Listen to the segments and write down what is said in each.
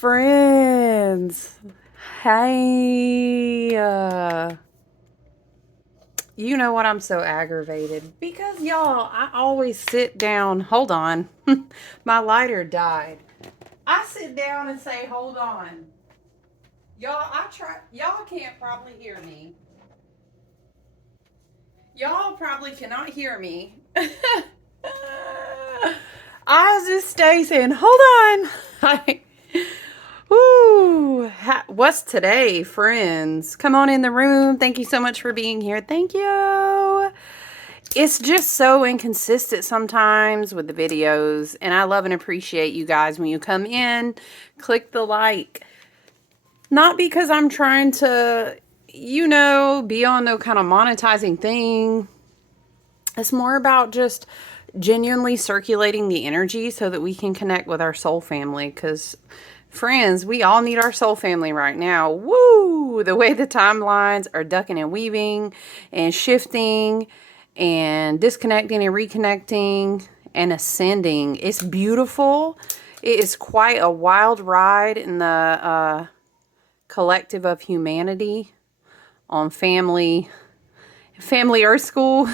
friends. Hey, you know what? I'm so aggravated because y'all, I always sit down. Hold on. My lighter died. I sit down and say, hold on. Y'all can't probably hear me. Y'all probably cannot hear me. I just stay saying, hold on. Woo! What's today, friends? Come on in the room. Thank you so much for being here. Thank you. It's just so inconsistent sometimes with the videos, and I love and appreciate you guys when you come in. Click the like. Not because I'm trying to, be on no kind of monetizing thing. It's more about just genuinely circulating the energy so that we can connect with our soul family. Because, friends, we all need our soul family right now. Woo! The way the timelines are ducking and weaving and shifting and disconnecting and reconnecting and ascending. It's beautiful. It is quite a wild ride in the collective of humanity on Family Earth School.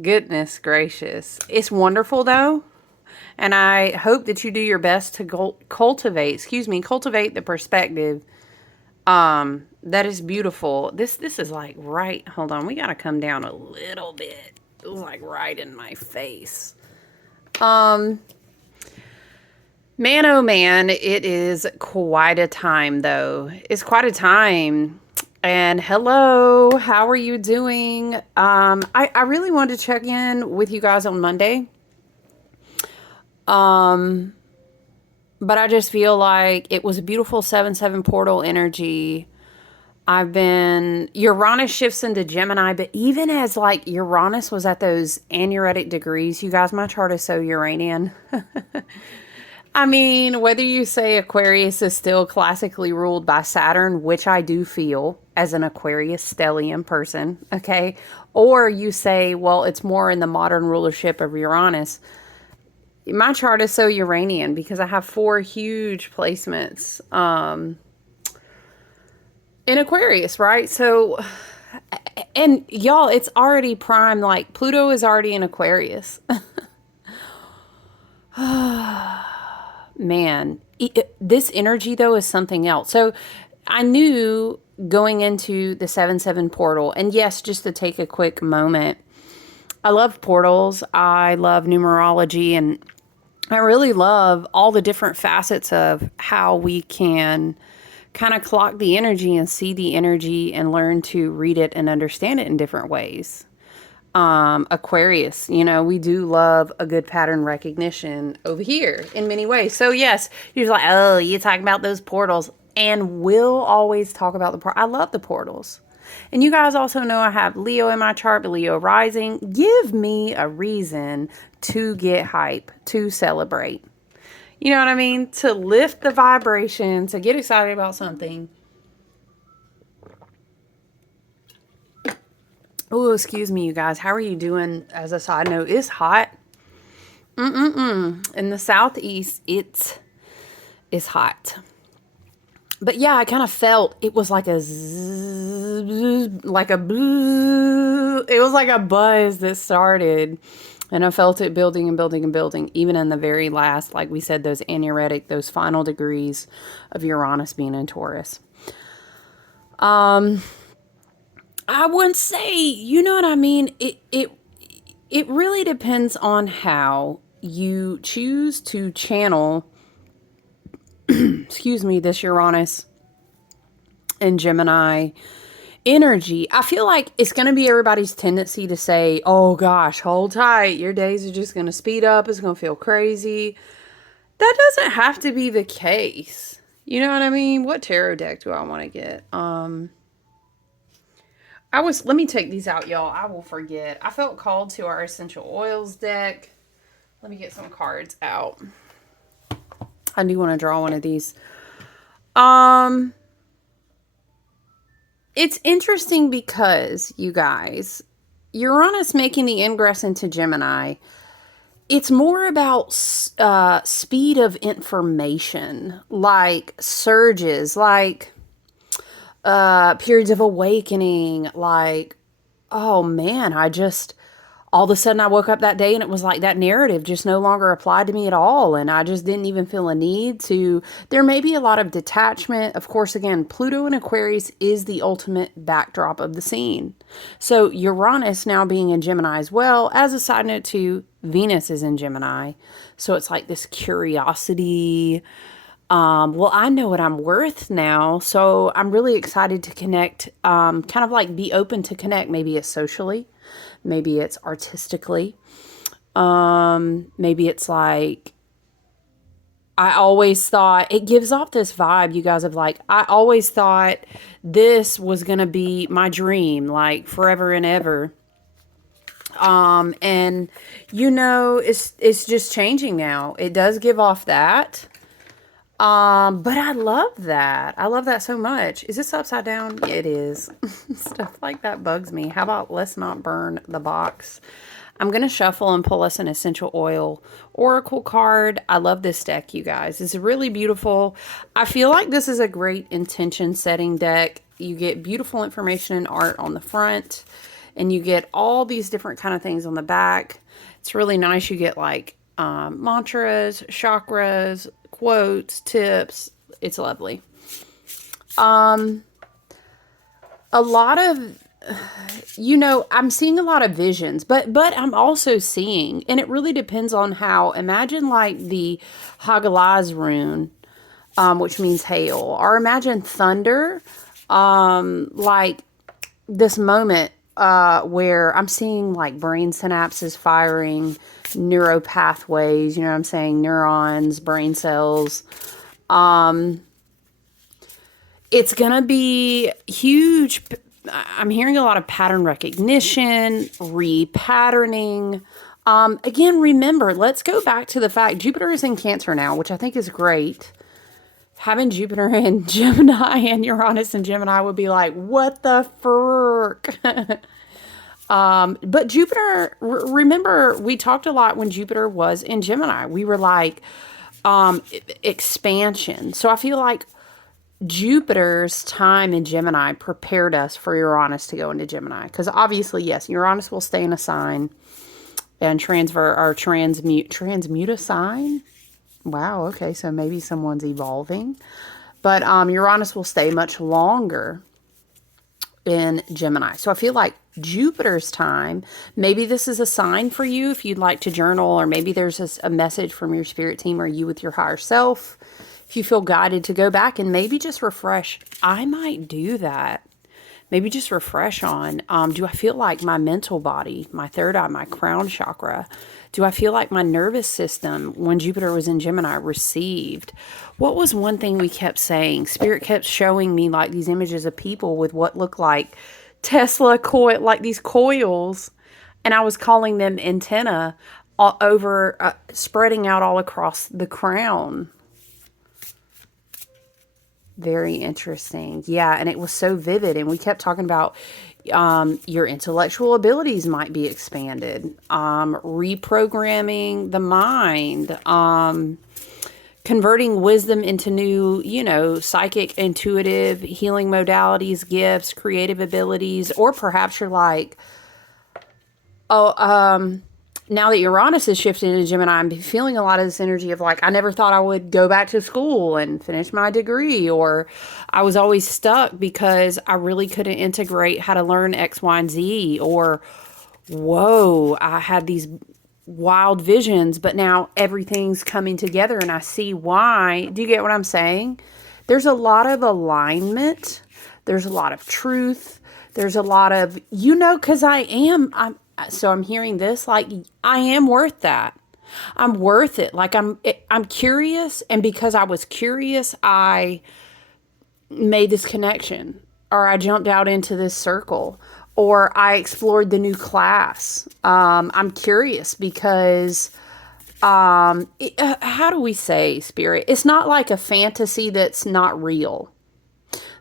Goodness gracious. It's wonderful though. And I hope that you do your best to cultivate the perspective that is beautiful. This is like right, hold on, we got to come down a little bit. It was like right in my face. Man, oh man, it is quite a time though. It's quite a time. And hello, how are you doing? I really wanted to check in with you guys on Monday. But I just feel like it was a beautiful 7-7 portal energy. Uranus shifts into Gemini, but even as like Uranus was at those aneretic degrees, you guys, my chart is so Uranian. I mean, whether you say Aquarius is still classically ruled by Saturn, which I do feel as an Aquarius stellium person, okay? Or you say, well, it's more in the modern rulership of Uranus. My chart is so Uranian because I have 4 huge placements in Aquarius, right? So, and y'all, it's already prime, like Pluto is already in Aquarius. Man, this energy though is something else. So I knew going into the 7-7 portal, and yes, just to take a quick moment, I love portals. I love numerology, and I really love all the different facets of how we can kind of clock the energy and see the energy and learn to read it and understand it in different ways. Aquarius, we do love a good pattern recognition over here in many ways. So yes, you're like, oh, you talking about those portals, and we'll always talk about the I love the portals. And you guys also know I have Leo in my chart, but Leo rising. Give me a reason to get hype, to celebrate. You know what I mean? To lift the vibration, to get excited about something. Oh, excuse me, you guys. How are you doing? As a side note, it's hot. In the southeast, it's hot. But yeah, I kind of felt it was like a zzz, like a bzzz. It was like a buzz that started. And I felt it building and building and building, even in the very last, like we said, those aneretic, those final degrees of Uranus being in Taurus. I wouldn't say, you know what I mean? It really depends on how you choose to channel, excuse me, this Uranus and Gemini energy. I feel like it's going to be everybody's tendency to say, oh gosh, hold tight. Your days are just going to speed up. It's going to feel crazy. That doesn't have to be the case. You know what I mean? What tarot deck do I want to get? Let me take these out, y'all. I will forget. I felt called to our essential oils deck. Let me get some cards out. I do want to draw one of these. It's interesting because, you guys, Uranus making the ingress into Gemini, It's more about speed of information, like surges, like periods of awakening, like, oh man, all of a sudden I woke up that day and it was like that narrative just no longer applied to me at all. And I just didn't even feel a need to. There may be a lot of detachment. Of course, again, Pluto in Aquarius is the ultimate backdrop of the scene. So Uranus now being in Gemini as well. As a side note, too, Venus is in Gemini. So it's like this curiosity. Well, I know what I'm worth now, so I'm really excited to connect, kind of like be open to connect. Maybe it's socially, maybe it's artistically, maybe it's like, I always thought, it gives off this vibe, you guys, of like, I always thought this was going to be my dream, like forever and ever. And it's just changing now. It does give off that. But I love that. I love that so much. Is this upside down? Yeah, it is. Stuff like that bugs me. How about let's not burn the box? I'm going to shuffle and pull us an essential oil oracle card. I love this deck, you guys. It's really beautiful. I feel like this is a great intention setting deck. You get beautiful information and art on the front, and you get all these different kind of things on the back. It's really nice. You get like mantras, chakras, quotes, tips. It's lovely. A lot of, I'm seeing a lot of visions, but I'm also seeing, and it really depends on how, imagine like the Hagalaz rune, which means hail, or imagine thunder, like this moment, where I'm seeing like brain synapses firing, neuro pathways, you know what I'm saying? Neurons, brain cells. It's going to be huge. I'm hearing a lot of pattern recognition, repatterning. Again, remember, let's go back to the fact Jupiter is in Cancer now, which I think is great. Having Jupiter in Gemini and Uranus in Gemini would be like, what the frick? But Jupiter, remember, we talked a lot when Jupiter was in Gemini. We were like, expansion. So I feel like Jupiter's time in Gemini prepared us for Uranus to go into Gemini. Because obviously, yes, Uranus will stay in a sign and transmute a sign. Wow, okay, so maybe someone's evolving. But Uranus will stay much longer in Gemini. So I feel like Jupiter's time, maybe this is a sign for you if you'd like to journal, or maybe there's a message from your spirit team or you with your higher self. If you feel guided to go back and maybe just refresh, I might do that. Maybe just refresh on, do I feel like my mental body, my third eye, my crown chakra, do I feel like my nervous system, when Jupiter was in Gemini, received? What was one thing we kept saying? Spirit kept showing me like these images of people with what looked like Tesla coil, like these coils, and I was calling them antenna all over, spreading out all across the crown. Very interesting. Yeah, and it was so vivid. And we kept talking about your intellectual abilities might be expanded, reprogramming the mind, converting wisdom into new, psychic, intuitive, healing modalities, gifts, creative abilities. Or perhaps you're like, now that Uranus has shifted into Gemini, I'm feeling a lot of this energy of like, I never thought I would go back to school and finish my degree, or I was always stuck because I really couldn't integrate how to learn X, Y, and Z, or whoa, I had these wild visions, but now everything's coming together and I see why. Do you get what I'm saying? There's a lot of alignment. There's a lot of truth. There's a lot of, because so I'm hearing this, like, I am worth that. I'm worth it. Like, I'm curious. And because I was curious, I made this connection, or I jumped out into this circle, or I explored the new class. I'm curious because, how do we say, Spirit? It's not like a fantasy that's not real.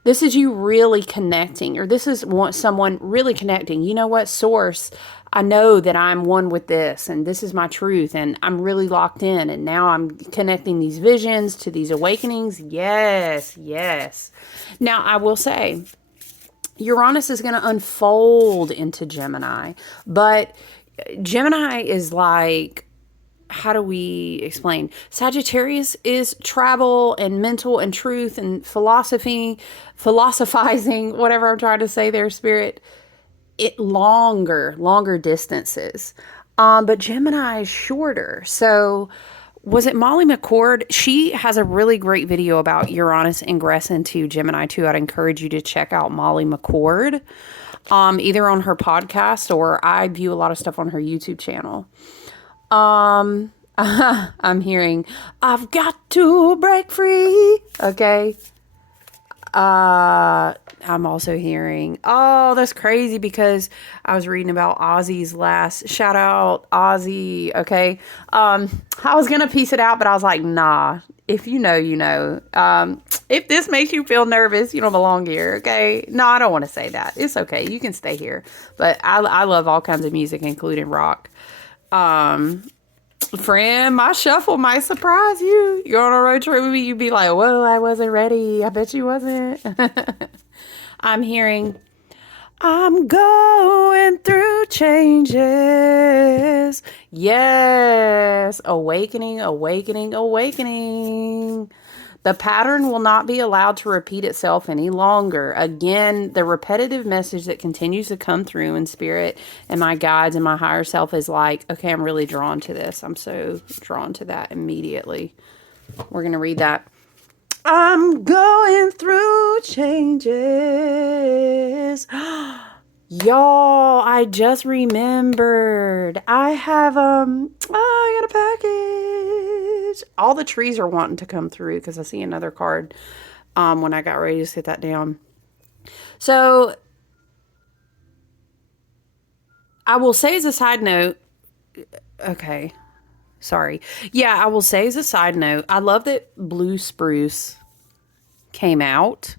This is you really connecting, or this is someone really connecting. You know what, Source? I know that I'm one with this and this is my truth and I'm really locked in and now I'm connecting these visions to these awakenings. Yes, yes. Now, I will say, Uranus is going to unfold into Gemini, but Gemini is like, how do we explain? Sagittarius is travel and mental and truth and philosophy, philosophizing, whatever I'm trying to say there, spirit. It longer distances. But Gemini is shorter. So was it Molly McCord? She has a really great video about Uranus ingress into Gemini too. I'd encourage you to check out Molly McCord, either on her podcast or I view a lot of stuff on her YouTube channel. I'm hearing, I've got to break free. Okay. I'm also hearing, oh, that's crazy because I was reading about Ozzy's last, shout out Ozzy. Okay. I was going to piece it out, but I was like, nah, if you know, you know. If this makes you feel nervous, you don't belong here. Okay. No, I don't want to say that. It's okay. You can stay here, but I love all kinds of music, including rock. Friend, my shuffle might surprise you. You're on a road trip with me, you'd be like, whoa, I wasn't ready. I bet you wasn't. I'm hearing, I'm going through changes. Yes. Awakening, awakening, awakening. The pattern will not be allowed to repeat itself any longer. Again, the repetitive message that continues to come through in spirit and my guides and my higher self is like, okay, I'm really drawn to this. I'm so drawn to that immediately. We're going to read that. I'm going through changes. Y'all, I just remembered. I have, I got a package. All the trees are wanting to come through because I see another card when I got ready to sit that down. So, I will say as a side note, okay, sorry. Yeah, I will say as a side note, I love that blue spruce came out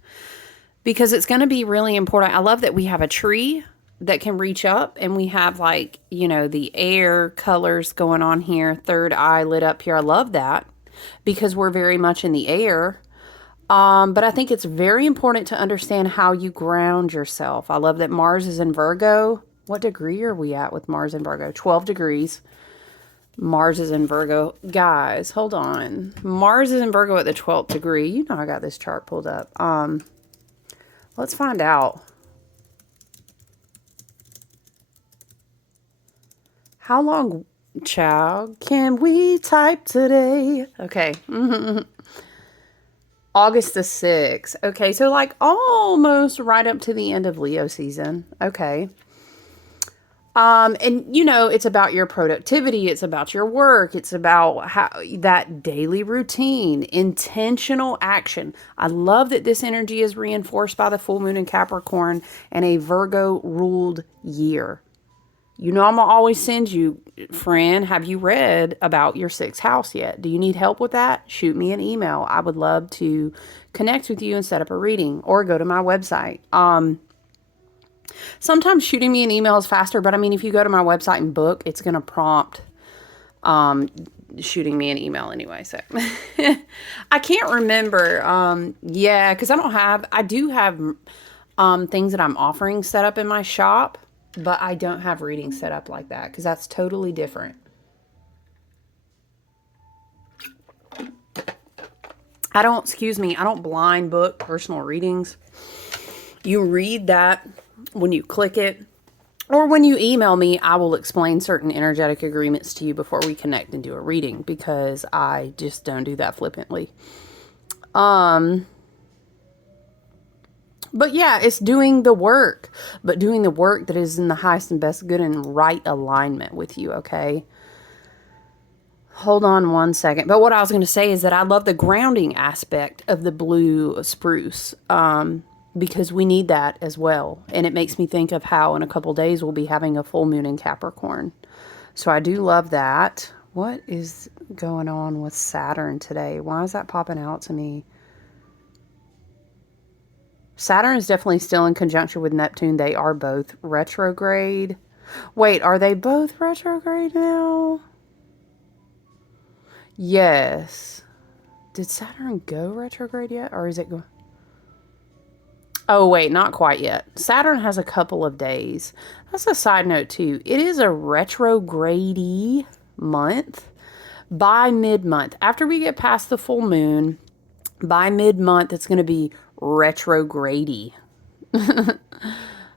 because it's going to be really important. I love that we have a tree that can reach up and we have like, you know, the air colors going on here, third eye lit up here. I love that because we're very much in the air. But I think it's very important to understand how you ground yourself. I love that Mars is in Virgo. What degree are we at with Mars in Virgo? 12 degrees. Mars is in Virgo. Guys, hold on. Mars is in Virgo at the 12th degree. You know I got this chart pulled up. Let's find out. How long, child, can we type today? Okay. August the 6th. Okay, so like almost right up to the end of Leo season. Okay. And you know, it's about your productivity. It's about your work. It's about how that daily routine, intentional action. I love that this energy is reinforced by the full moon in Capricorn and a Virgo ruled year. You know, I'm going to always send you, friend, have you read about your 6th house yet? Do you need help with that? Shoot me an email. I would love to connect with you and set up a reading or go to my website. Sometimes shooting me an email is faster, but I mean, if you go to my website and book, it's going to prompt shooting me an email anyway. So I can't remember. Yeah, because I do have things that I'm offering set up in my shop, but I don't have readings set up like that because that's totally different. I don't blind book personal readings. You read that when you click it, or when you email me, I will explain certain energetic agreements to you before we connect and do a reading because I just don't do that flippantly. But yeah, it's doing the work, but doing the work that is in the highest and best good and right alignment with you, okay? Hold on one second. But what I was going to say is that I love the grounding aspect of the blue spruce, because we need that as well. And it makes me think of how in a couple days we'll be having a full moon in Capricorn. So I do love that. What is going on with Saturn today? Why is that popping out to me? Saturn is definitely still in conjunction with Neptune. They are both retrograde. Wait, are they both retrograde now? Yes. Did Saturn go retrograde yet? Or is it going? Oh, wait, not quite yet. Saturn has a couple of days. That's a side note, too. It is a retrograde month by mid-month. After we get past the full moon, by mid-month, it's going to be retrograde,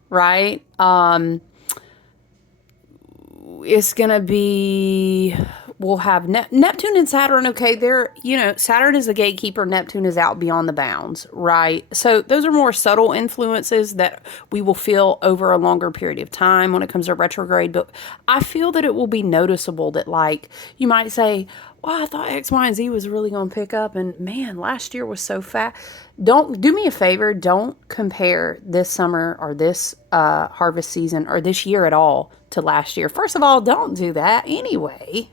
right? It's going to be, we'll have Neptune and Saturn. Okay. They're, Saturn is the gatekeeper. Neptune is out beyond the bounds, right? So those are more subtle influences that we will feel over a longer period of time when it comes to retrograde. But I feel that it will be noticeable that, like, you might say, well, I thought X, Y, and Z was really going to pick up. And man, last year was so fast. Don't do me a favor. Don't compare this summer or this harvest season or this year at all to last year. First of all, don't do that anyway.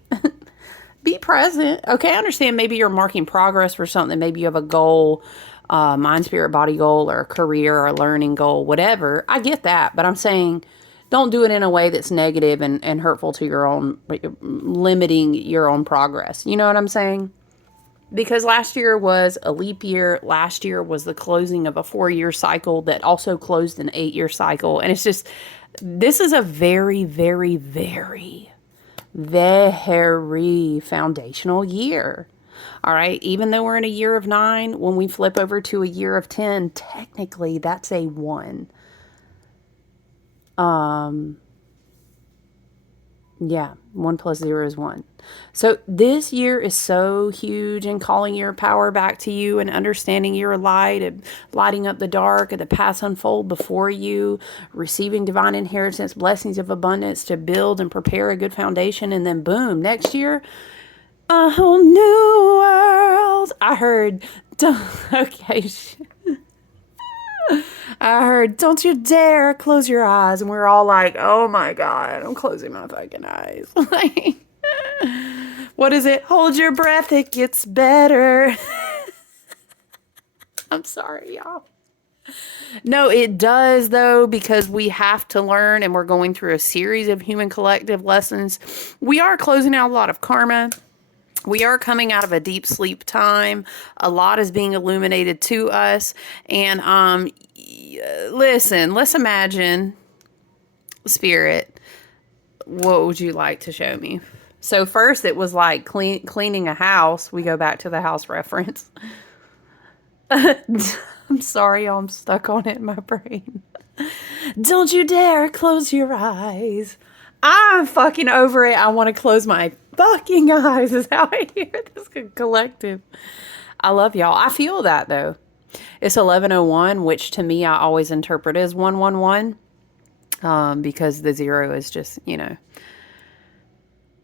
Be present. Okay, I understand maybe you're marking progress for something. Maybe you have a goal, mind, spirit, body goal, or a career or a learning goal, whatever. I get that. But I'm saying don't do it in a way that's negative and hurtful to your own, limiting your own progress. You know what I'm saying? Because last year was a leap year. Last year was the closing of a 4-year cycle that also closed an 8-year cycle. And it's just, this is a very, very, very, very foundational year. All right. Even though we're in a year of 9, when we flip over to a year of 10, technically that's a 1. Yeah, 1 plus 0 is 1. So this year is so huge in calling your power back to you and understanding your light and lighting up the dark and the paths unfold before you, receiving divine inheritance, blessings of abundance to build and prepare a good foundation. And then boom, next year, a whole new world. I heard, okay, I heard, don't you dare close your eyes. And we're all like, oh my God, I'm closing my fucking eyes. What is it? Hold your breath. It gets better. I'm sorry, y'all. No, it does, though, because we have to learn, and we're going through a series of human collective lessons. We are closing out a lot of karma. We are coming out of a deep sleep time. A lot is being illuminated to us. And listen, let's imagine, Spirit, what would you like to show me? So first it was like cleaning a house. We go back to the house reference. I'm sorry, I'm stuck on it in my brain. Don't you dare close your eyes. I'm fucking over it. I want to close my fucking eyes is how I hear this collective. I love y'all. I feel that though. It's 11:01, which to me I always interpret as 111. Because the 0 is just,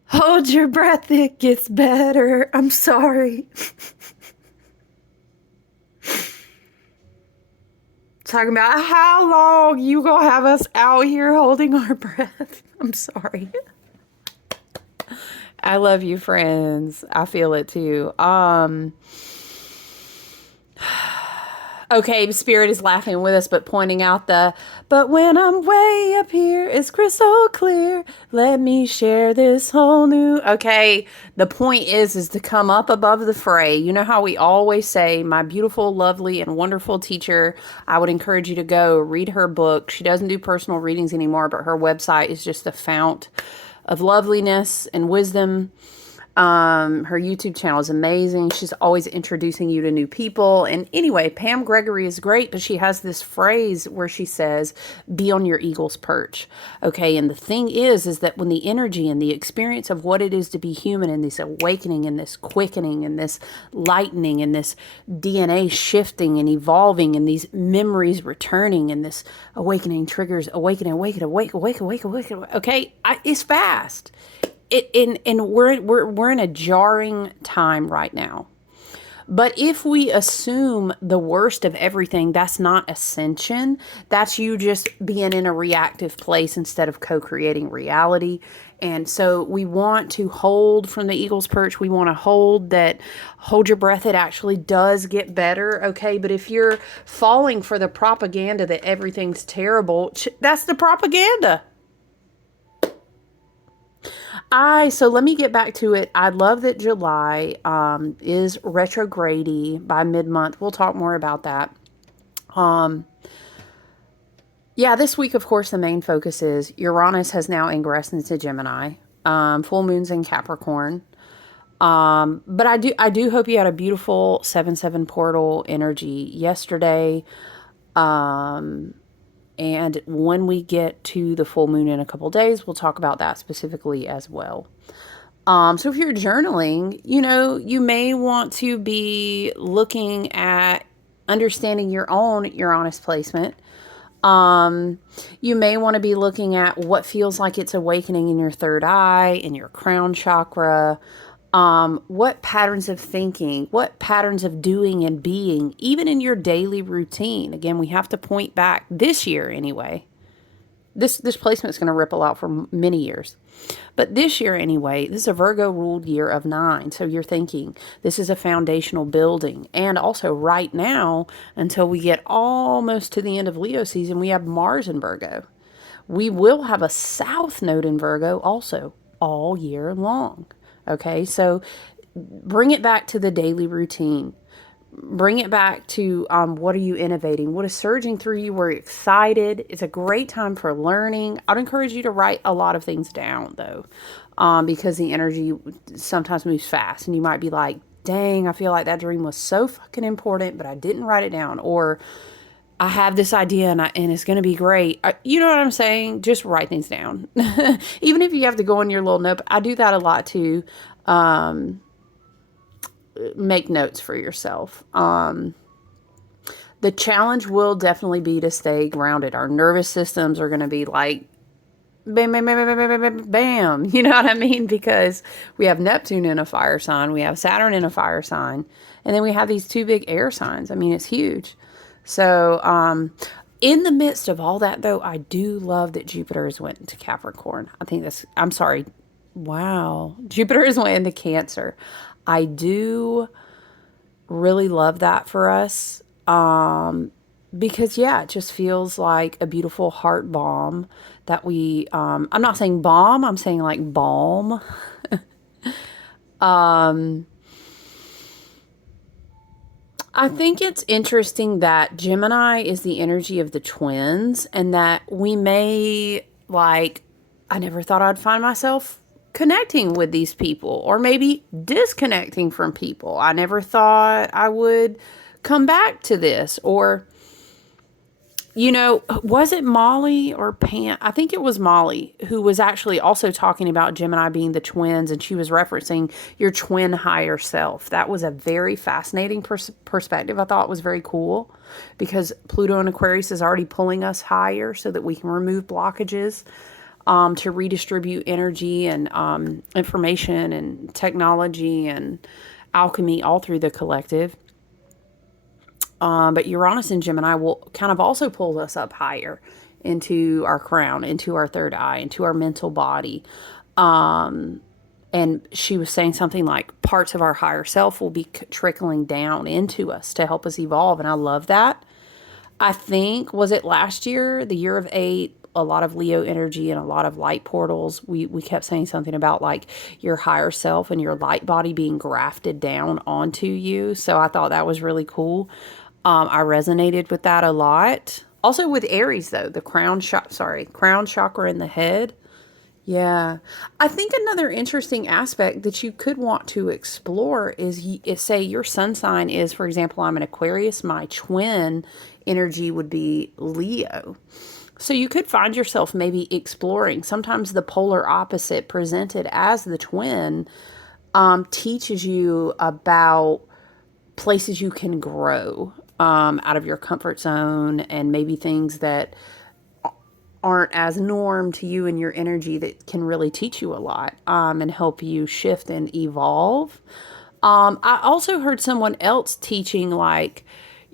hold your breath, it gets better. I'm sorry. Talking about how long you gonna have us out here holding our breath. I'm sorry. I love you, friends. I feel it too. Okay, Spirit is laughing with us, but pointing out but when I'm way up here, it's crystal clear. Let me share this whole new. Okay, the point is to come up above the fray. You know how we always say, my beautiful, lovely, and wonderful teacher, I would encourage you to go read her book. She doesn't do personal readings anymore, but her website is just a fount of loveliness and wisdom. Her YouTube channel is amazing. She's always introducing you to new people. And anyway, Pam Gregory is great, but she has this phrase where she says, be on your eagle's perch. Okay. And the thing is that when the energy and the experience of what it is to be human and this awakening and this quickening and this lightening and this DNA shifting and evolving and these memories returning and this awakening triggers, awake. Okay. It's fast. We're in a jarring time right now. But if we assume the worst of everything, that's not ascension. That's you just being in a reactive place instead of co-creating reality. And so we want to hold from the eagle's perch. We want to hold your breath. It actually does get better. Okay. But if you're falling for the propaganda that everything's terrible, that's the propaganda. So let me get back to it. I love that July is retrograde by mid-month. We'll talk more about that. Um, yeah, this week, of course, the main focus is Uranus has now ingressed into Gemini. Full moon's in Capricorn. But I do hope you had a beautiful 7/7 portal energy yesterday. Um, and when we get to the full moon in a couple days, we'll talk about that specifically as well. So if you're journaling, you may want to be looking at understanding your own Uranus placement. You may want to be looking at what feels like it's awakening in your third eye, in your crown chakra. What patterns of thinking, what patterns of doing and being, even in your daily routine. Again, we have to point back this year anyway. This placement is going to ripple out for many years. But this year anyway, this is a Virgo ruled year of 9. So you're thinking this is a foundational building. And also right now, until we get almost to the end of Leo season, we have Mars in Virgo. We will have a South node in Virgo also all year long. Okay, so bring it back to the daily routine. Bring it back to what are you innovating? What is surging through you? We're excited. It's a great time for learning. I'd encourage you to write a lot of things down, though, because the energy sometimes moves fast. And you might be like, dang, I feel like that dream was so fucking important, but I didn't write it down. Or I have this idea and it's going to be great. You know what I'm saying? Just write things down. Even if you have to go on your little note. I do that a lot too. Make notes for yourself. The challenge will definitely be to stay grounded. Our nervous systems are going to be like, bam, bam, bam, bam, bam, bam, bam. You know what I mean? Because we have Neptune in a fire sign. We have Saturn in a fire sign. And then we have these two big air signs. I mean, it's huge. So, in the midst of all that, though, I do love that Jupiter has went into Capricorn. I'm sorry. Wow. Jupiter has went into Cancer. I do really love that for us. Because, yeah, it just feels like a beautiful heart balm that I'm not saying bomb, I'm saying like balm. I think it's interesting that Gemini is the energy of the twins and that we may, I never thought I'd find myself connecting with these people or maybe disconnecting from people. I never thought I would come back to this or, was it Molly or Pam? I think it was Molly who was actually also talking about Gemini being the twins, and she was referencing your twin higher self. That was a very fascinating perspective. I thought it was very cool because Pluto in Aquarius is already pulling us higher so that we can remove blockages to redistribute energy and information and technology and alchemy all through the collective. But Uranus and Gemini will kind of also pull us up higher into our crown, into our third eye, into our mental body. And she was saying something like parts of our higher self will be trickling down into us to help us evolve. And I love that. I think, was it last year, the year of 8, a lot of Leo energy and a lot of light portals. We kept saying something about like your higher self and your light body being grafted down onto you. So I thought that was really cool. I resonated with that a lot. Also with Aries, though, the crown chakra in the head. Yeah. I think another interesting aspect that you could want to explore is say your sun sign is, for example, I'm an Aquarius. My twin energy would be Leo. So you could find yourself maybe exploring. Sometimes the polar opposite presented as the twin teaches you about places you can grow out of your comfort zone and maybe things that aren't as norm to you and your energy that can really teach you a lot and help you shift and evolve. I also heard someone else teaching like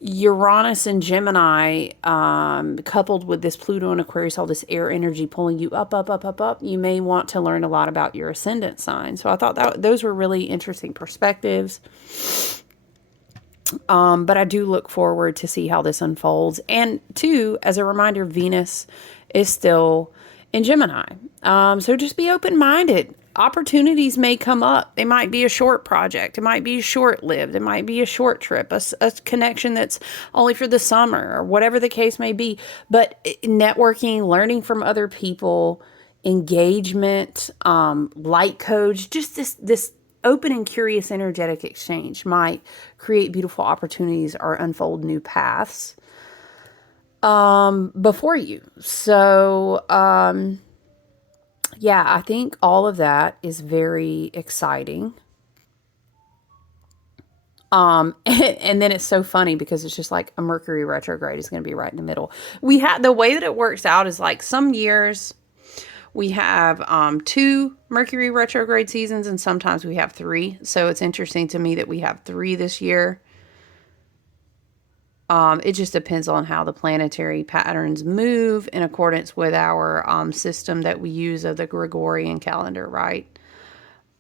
Uranus and Gemini coupled with this Pluto and Aquarius, all this air energy pulling you up, up, up, up, up. You may want to learn a lot about your ascendant sign. So I thought that those were really interesting perspectives. But I do look forward to see how this unfolds. And two, as a reminder, Venus is still in Gemini. So just be open-minded. opportunities may come up. They might be a short project. It might be short-lived. It might be a short trip, a connection that's only for the summer or whatever the case may be. But networking, learning from other people, engagement, light codes, just this open and curious energetic exchange might create beautiful opportunities or unfold new paths before you. So, yeah, I think all of that is very exciting. And then it's so funny because it's just like a Mercury retrograde is going to be right in the middle. We have the way that it works out is like some years we have 2 Mercury retrograde seasons and sometimes we have 3. So it's interesting to me that we have 3 this year. It just depends on how the planetary patterns move in accordance with our system that we use of the Gregorian calendar, right?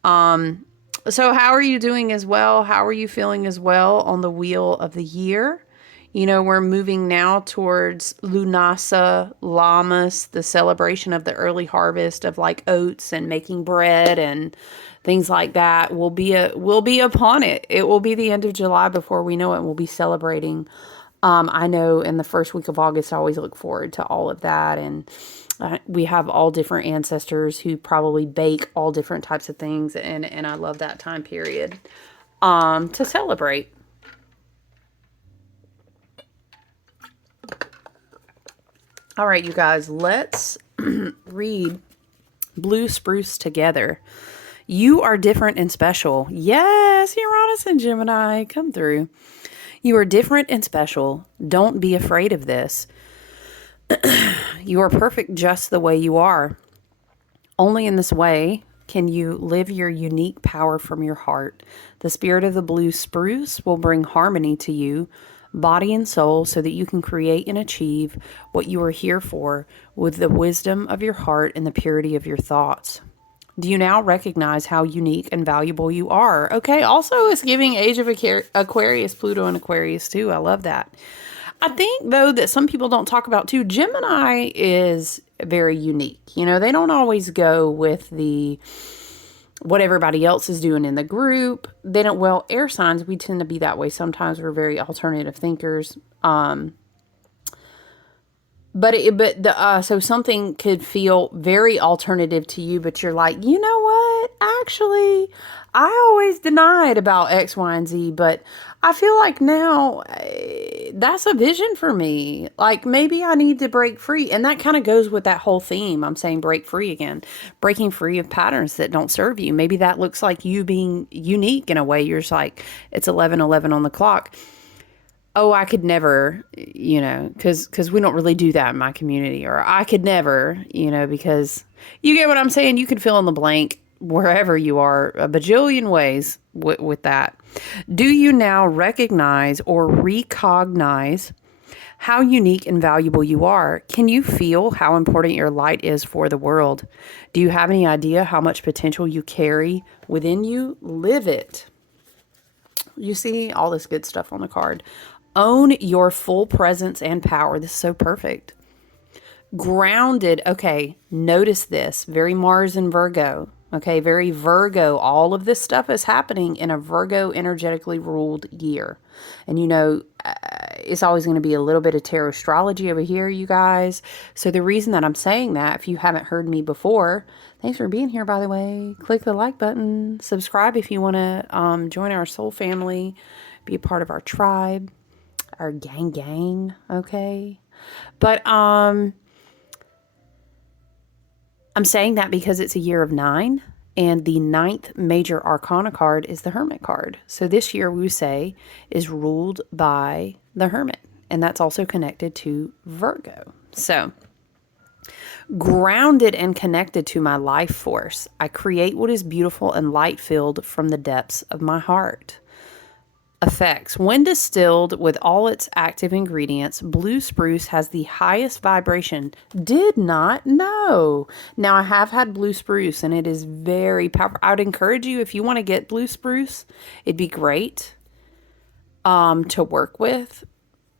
So how are you doing as well? How are you feeling as well on the wheel of the year? You know, we're moving now towards Lunasa Lammas, the celebration of the early harvest of like oats and making bread and things like that. We'll be upon it. It will be the end of July before we know it. We'll be celebrating. I know in the first week of August, I always look forward to all of that. And we have all different ancestors who probably bake all different types of things. And I love that time period to celebrate. All right, you guys, let's read Blue Spruce together. You are different and special. Yes, Uranus and Gemini, come through. You are different and special. Don't be afraid of this. You are perfect just the way you are. Only in this way can you live your unique power from your heart. The spirit of the blue spruce will bring harmony to you, body and soul, so that you can create and achieve what you are here for with the wisdom of your heart and the purity of your thoughts. Do you now recognize how unique and valuable you are? Okay, also it's giving age of Aquarius, Pluto and Aquarius too. I love that. I think, though, that some people don't talk about too, Gemini is very unique. You know, they don't always go with what everybody else is doing in the group. They don't, well, air signs, we tend to be that way. Sometimes we're very alternative thinkers. So something could feel very alternative to you, but you're like, you know what? Actually, I always denied about X, Y, and Z, but I feel like now that's a vision for me. Like maybe I need to break free. And that kind of goes with that whole theme. I'm saying break free again, breaking free of patterns that don't serve you. Maybe that looks like you being unique in a way. You're just like, it's 11:11 on the clock. Oh, I could never, you know, because we don't really do that in my community. Or I could never, you know, because you get what I'm saying? You can fill in the blank wherever you are a bajillion ways with that. Do you now recognize or recognize how unique and valuable you are? Can you feel how important your light is for the world? Do you have any idea how much potential you carry within you? Live it. You see all this good stuff on the card. Own your full presence and power. This is so perfect. Grounded. Okay, notice this. Very Mars and Virgo. Okay, very Virgo. All of this stuff is happening in a Virgo energetically ruled year. And you know, it's always going to be a little bit of tarot astrology over here, you guys. So the reason that I'm saying that, if you haven't heard me before, thanks for being here, by the way. Click the like button. Subscribe if you want to join our soul family. Be a part of our tribe. Our gang. Okay. But I'm saying that because it's a year of 9, and the 9th major arcana card is the Hermit card. So this year, we say, is ruled by the Hermit, and that's also connected to Virgo. So, grounded and connected to my life force, I create what is beautiful and light-filled from the depths of my heart. Effects. When distilled with all its active ingredients, blue spruce has the highest vibration. Did not know. Now, I have had blue spruce, and it is very powerful. I would encourage you, if you want to get blue spruce, it'd be great to work with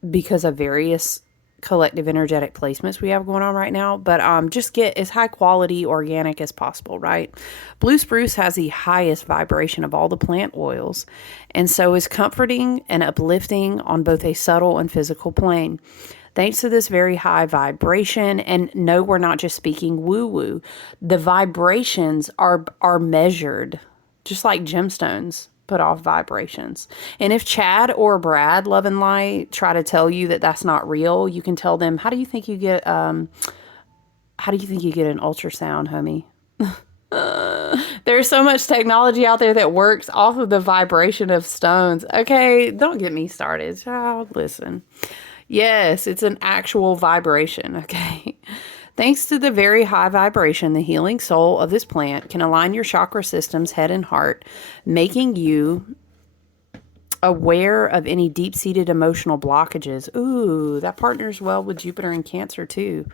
because of various collective energetic placements we have going on right now, but just get as high quality organic as possible, right? Blue spruce has the highest vibration of all the plant oils, and so is comforting and uplifting on both a subtle and physical plane. Thanks to this very high vibration, and no, we're not just speaking woo-woo. The vibrations are measured, just like gemstones put off vibrations. And if Chad or Brad, Love and Light, try to tell you that that's not real, you can tell them, how do you think you get an ultrasound, homie? There's so much technology out there that works off of the vibration of stones. Okay, don't get me started, child. Listen. Yes, it's an actual vibration, okay? Thanks to the very high vibration, the healing soul of this plant can align your chakra systems, head and heart, making you aware of any deep-seated emotional blockages. Ooh, that partners well with Jupiter in Cancer too.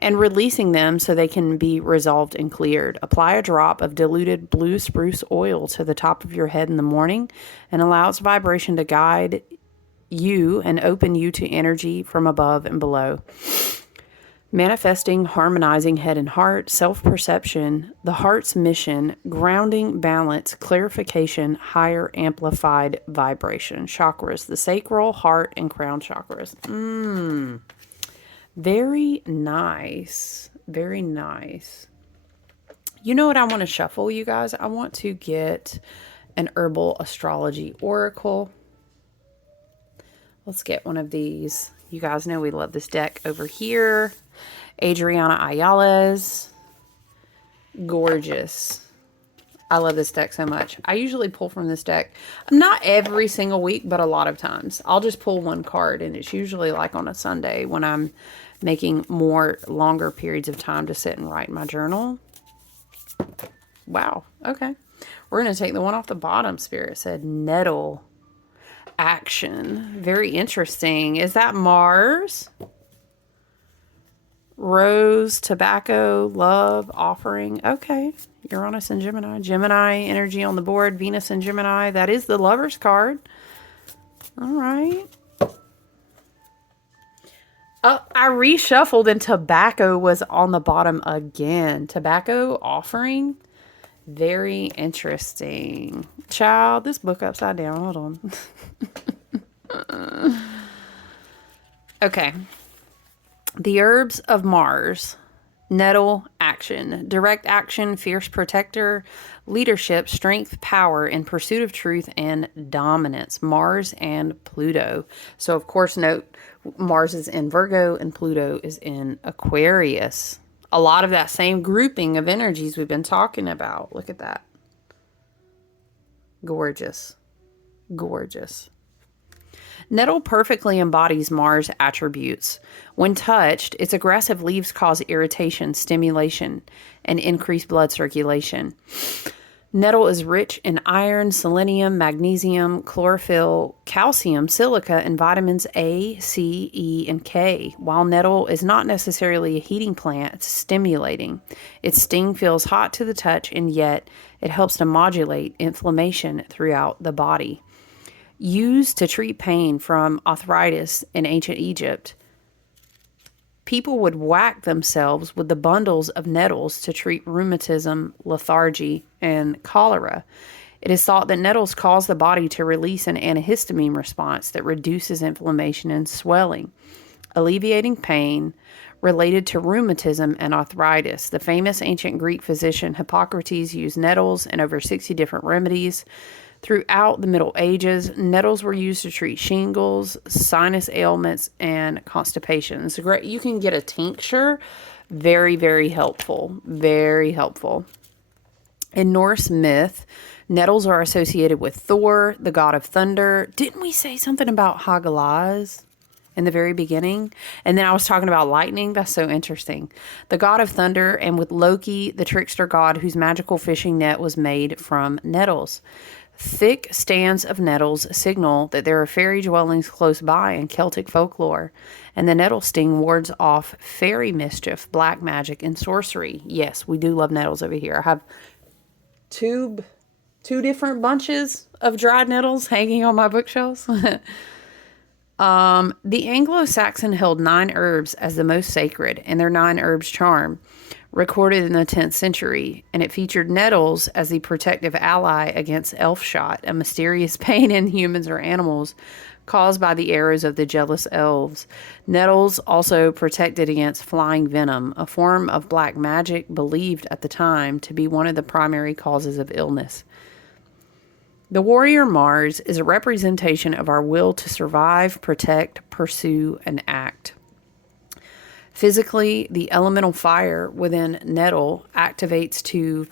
And releasing them so they can be resolved and cleared. Apply a drop of diluted blue spruce oil to the top of your head in the morning and allow its vibration to guide you and open you to energy from above and below. Manifesting, harmonizing head and heart, self-perception, the heart's mission, grounding, balance, clarification, higher amplified vibration. Chakras, the sacral, heart, and crown chakras. Very nice. Very nice. You know what I want to shuffle, you guys? I want to get an herbal astrology oracle. Let's get one of these. You guys know we love this deck over here. Adriana Ayala's. Gorgeous. I love this deck so much. I usually pull from this deck, not every single week, but a lot of times. I'll just pull one card, and it's usually like on a Sunday when I'm making more longer periods of time to sit and write in my journal. Wow. Okay. We're going to take the one off the bottom. Spirit said nettle action. Very interesting. Is that Mars? Rose, tobacco, love, offering. Okay. Uranus and Gemini. Gemini energy on the board. Venus and Gemini. That is the Lover's card. All right. I reshuffled and tobacco was on the bottom again. Tobacco, offering. Very interesting. Child, this book upside down. Hold on. Okay. The herbs of Mars. Nettle action. Direct action, fierce protector, leadership, strength, power, in pursuit of truth and dominance. Mars and Pluto. So, of course, note Mars is in Virgo and Pluto is in Aquarius. A lot of that same grouping of energies we've been talking about. Look at that. Gorgeous. Gorgeous. Nettle perfectly embodies Mars attributes. When touched, its aggressive leaves cause irritation, stimulation, and increased blood circulation. Nettle is rich in iron, selenium, magnesium, chlorophyll, calcium, silica, and vitamins A, C, E, and K. While nettle is not necessarily a heating plant, it's stimulating. Its sting feels hot to the touch, and yet it helps to modulate inflammation throughout the body. Used to treat pain from arthritis in ancient Egypt, people would whack themselves with the bundles of nettles to treat rheumatism, lethargy, and cholera. It is thought that nettles cause the body to release an antihistamine response that reduces inflammation and swelling, alleviating pain related to rheumatism and arthritis. The famous ancient Greek physician Hippocrates used nettles in over 60 different remedies. Throughout the Middle Ages, nettles were used to treat shingles, sinus ailments, and constipation. It's great. You can get a tincture. Very, very helpful. Very helpful. In Norse myth, nettles are associated with Thor, the god of thunder. Didn't we say something about Hagalaz in the very beginning? And then I was talking about lightning. That's so interesting. The god of thunder, and with Loki, the trickster god whose magical fishing net was made from nettles. Thick stands of nettles signal that there are fairy dwellings close by in Celtic folklore, and the nettle sting wards off fairy mischief, black magic, and sorcery. Yes, we do love nettles over here. I have two different bunches of dried nettles hanging on my bookshelves. The Anglo-Saxon held 9 herbs as the most sacred in their 9 herbs charm, recorded in the 10th century, and it featured nettles as the protective ally against elf shot, a mysterious pain in humans or animals caused by the arrows of the jealous elves. Nettles also protected against flying venom, a form of black magic believed at the time to be one of the primary causes of illness. The warrior Mars is a representation of our will to survive, protect, pursue, and act. Physically, the elemental fire within nettle activates to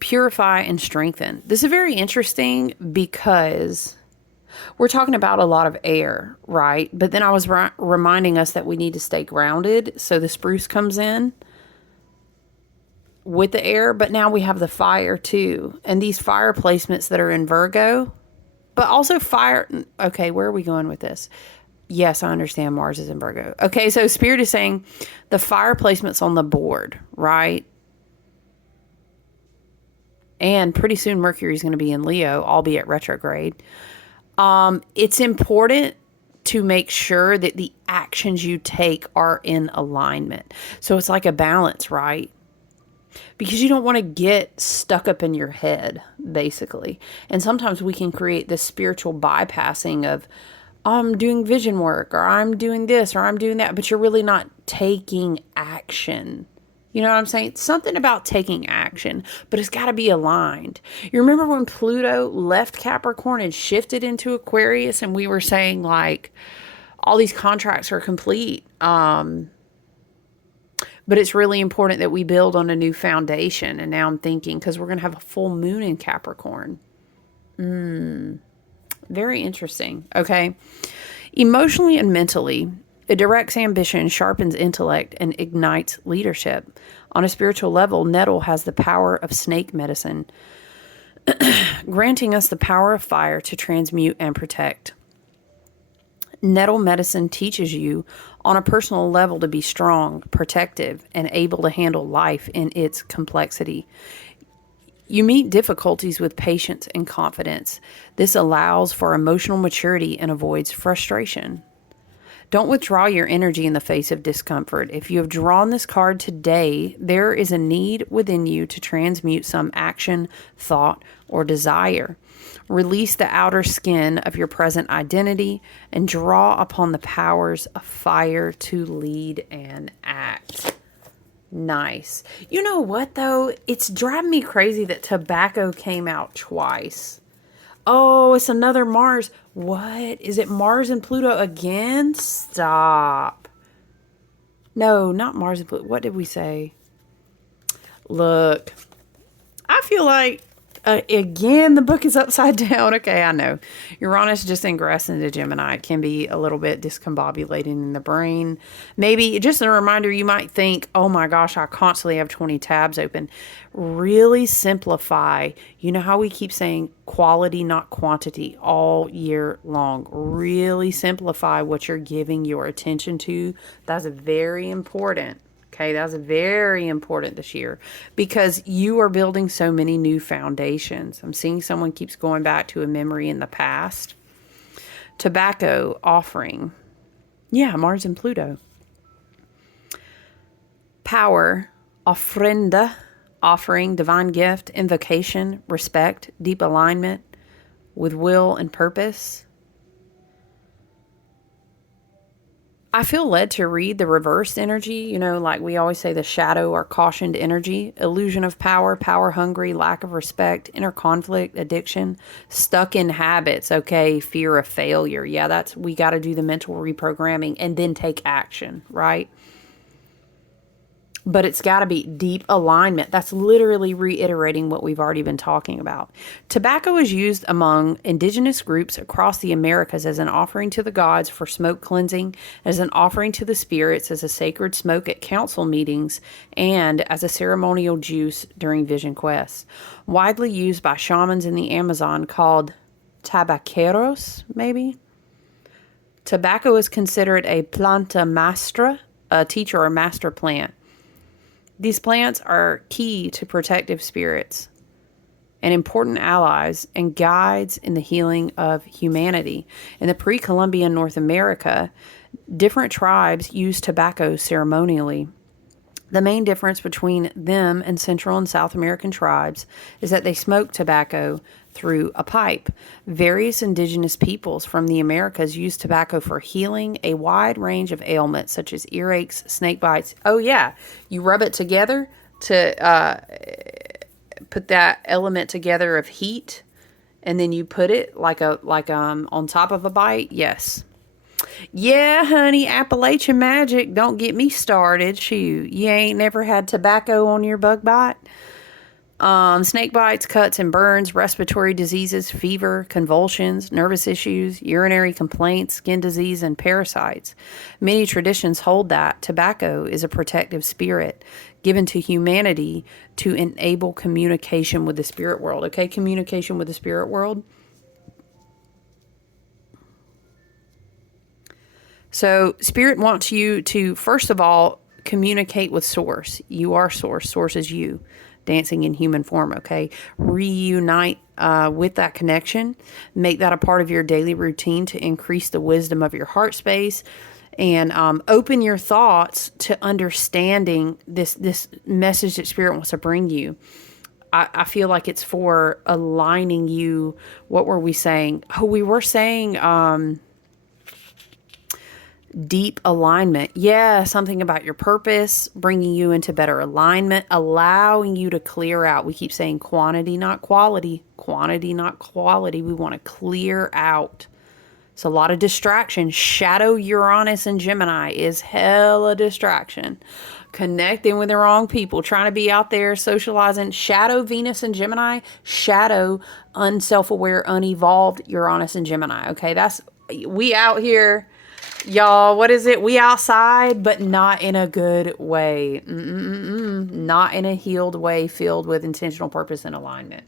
purify and strengthen. This is very interesting because we're talking about a lot of air, right? But then I was reminding us that we need to stay grounded. So the spruce comes in with the air, but now we have the fire too. And these fire placements that are in Virgo, but also fire. Okay, where are we going with this? Yes, I understand Mars is in Virgo. Okay, so Spirit is saying the fire placements on the board, right? And pretty soon Mercury is going to be in Leo, albeit retrograde. It's important to make sure that the actions you take are in alignment. So it's like a balance, right? Because you don't want to get stuck up in your head, basically. And sometimes we can create this spiritual bypassing of, I'm doing vision work, or I'm doing this, or I'm doing that, but you're really not taking action. You know what I'm saying? It's something about taking action, but it's got to be aligned. You remember when Pluto left Capricorn and shifted into Aquarius, and we were saying, like, all these contracts are complete. But it's really important that we build on a new foundation. And now I'm thinking, because we're going to have a full moon in Capricorn. Very interesting. Okay. Emotionally and mentally, it directs ambition, sharpens intellect, and ignites leadership. On a spiritual level, nettle has the power of snake medicine, granting us the power of fire to transmute and protect. Nettle medicine teaches you on a personal level to be strong, protective, and able to handle life in its complexity. You meet difficulties with patience and confidence. This allows for emotional maturity and avoids frustration. Don't withdraw your energy in the face of discomfort. If you have drawn this card today, there is a need within you to transmute some action, thought, or desire. Release the outer skin of your present identity and draw upon the powers of fire to lead and act. Nice. You know what, though? It's driving me crazy that tobacco came out twice. Oh, it's another Mars. What? Is it Mars and Pluto again? Stop. No, not Mars and Pluto. What did we say? Look, I feel like, again, the book is upside down. Okay, I know. Uranus just ingressed into Gemini. It can be a little bit discombobulating in the brain. Maybe just a reminder, you might think, oh my gosh, I constantly have 20 tabs open. Really simplify. You know how we keep saying quality, not quantity, all year long. Really simplify what you're giving your attention to. That's very important. Okay, that's very important this year because you are building so many new foundations. I'm seeing someone keeps going back to a memory in the past. Tobacco offering. Yeah, Mars and Pluto. Power, ofrenda, offering, divine gift, invocation, respect, deep alignment with will and purpose. I feel led to read the reversed energy, you know, like we always say, the shadow or cautioned energy, illusion of power, power hungry, lack of respect, inner conflict, addiction, stuck in habits, okay, fear of failure. Yeah, we got to do the mental reprogramming and then take action, right? But it's got to be deep alignment. That's literally reiterating what we've already been talking about. Tobacco is used among indigenous groups across the Americas as an offering to the gods for smoke cleansing, as an offering to the spirits, as a sacred smoke at council meetings, and as a ceremonial juice during vision quests. Widely used by shamans in the Amazon called tabaqueros, maybe? Tobacco is considered a planta maestra, a teacher or master plant. These plants are key to protective spirits. and important allies and guides in the healing of humanity. In the pre-Columbian North America, different tribes used tobacco ceremonially. The main difference between them and Central and South American tribes is that they smoke tobacco through a pipe. Various indigenous peoples from the Americas use tobacco for healing a wide range of ailments such as earaches, snake bites. Oh yeah, you rub it together to put that element together of heat, and then you put it like on top of a bite. Yes. Yeah, honey, Appalachian magic. Don't get me started. Shoot, you ain't never had tobacco on your bug bite? Snake bites, cuts and burns, respiratory diseases, fever, convulsions, nervous issues, urinary complaints, skin disease, and parasites. Many traditions hold that tobacco is a protective spirit given to humanity to enable communication with the spirit world. Okay, communication with the spirit world. So Spirit wants you to, first of all, communicate with Source. You are Source. Source is you, dancing in human form, okay? Reunite with that connection. Make that a part of your daily routine to increase the wisdom of your heart space. And open your thoughts to understanding this message that Spirit wants to bring you. I feel like it's for aligning you. What were we saying? Oh, we were saying... deep alignment. Yeah, something about your purpose, bringing you into better alignment, allowing you to clear out. We keep saying quantity, not quality. Quantity, not quality. We want to clear out. It's a lot of distraction. Shadow Uranus and Gemini is hella distraction. Connecting with the wrong people, trying to be out there socializing. Shadow Venus and Gemini, shadow unself-aware, unevolved Uranus and Gemini. Okay, we out here. Y'all, what is it? We outside, but not in a good way. Not in a healed way, filled with intentional purpose and alignment.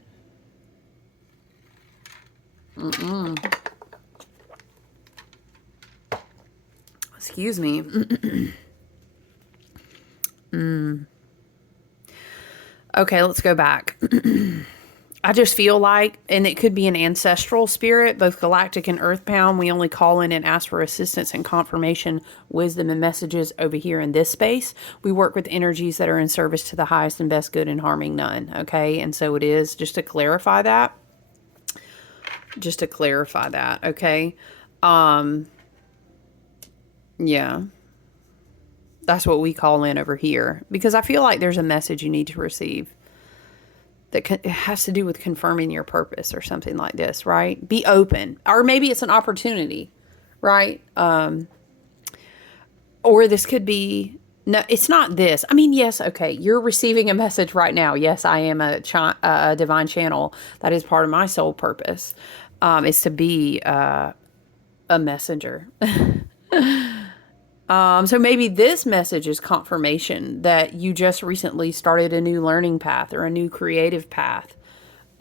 Excuse me. Okay, let's go back. I just feel like, and it could be an ancestral spirit, both galactic and earthbound. We only call in and ask for assistance and confirmation, wisdom, and messages over here in this space. We work with energies that are in service to the highest and best good and harming none. Okay. And so it is, just to clarify that. Okay. Yeah. That's what we call in over here, because I feel like there's a message you need to receive. That it has to do with confirming your purpose or something like this, right? Be open. Or maybe it's an opportunity, right? Or this could be, no, it's not this. I mean, yes, okay, you're receiving a message right now. Yes, I am a divine channel. That is part of my soul purpose, is to be a messenger. So maybe this message is confirmation that you just recently started a new learning path or a new creative path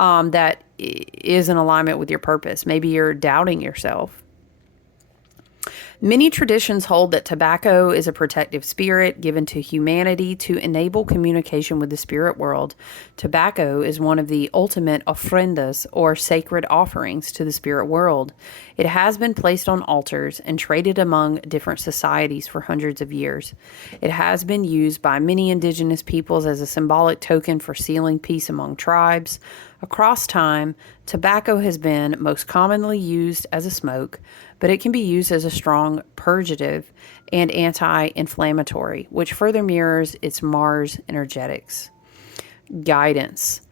that is in alignment with your purpose. Maybe you're doubting yourself. Many traditions hold that tobacco is a protective spirit given to humanity to enable communication with the spirit world. Tobacco is one of the ultimate ofrendas, or sacred offerings, to the spirit world. It has been placed on altars and traded among different societies for hundreds of years. It has been used by many indigenous peoples as a symbolic token for sealing peace among tribes. Across time, tobacco has been most commonly used as a smoke, but it can be used as a strong purgative and anti-inflammatory, which further mirrors its Mars energetics. Guidance.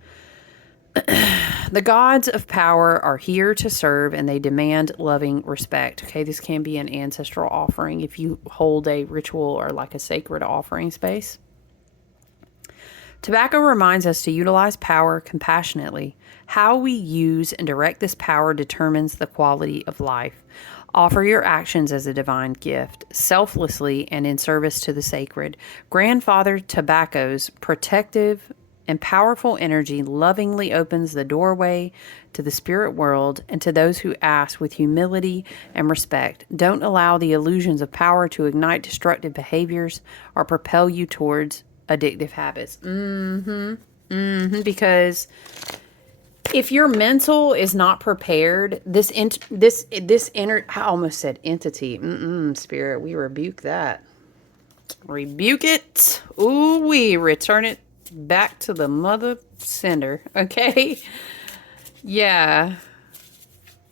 The gods of power are here to serve, and they demand loving respect. Okay, this can be an ancestral offering if you hold a ritual or like a sacred offering space. Tobacco reminds us to utilize power compassionately. How we use and direct this power determines the quality of life. Offer your actions as a divine gift, selflessly and in service to the sacred. Grandfather Tobacco's protective and powerful energy lovingly opens the doorway to the spirit world and to those who ask with humility and respect. Don't allow the illusions of power to ignite destructive behaviors or propel you towards addictive habits. Because If your mental is not prepared, this inner, I almost said entity. Spirit, we rebuke that. Rebuke it. Ooh, we return it back to the mother sender. Okay? Yeah.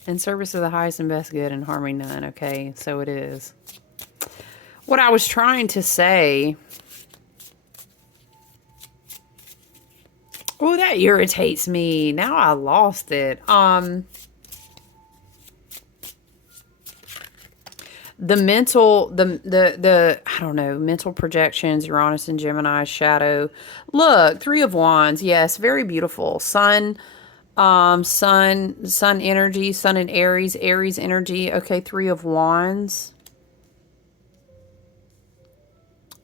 In service of the highest and best good and harming none. Okay? So it is. What I was trying to say. Oh, that irritates me. Now I lost it. The mental, the I don't know, mental projections, Uranus and Gemini, shadow. Look, Three of Wands. Yes, very beautiful. Sun energy, Sun in Aries, Aries energy. Okay, Three of Wands.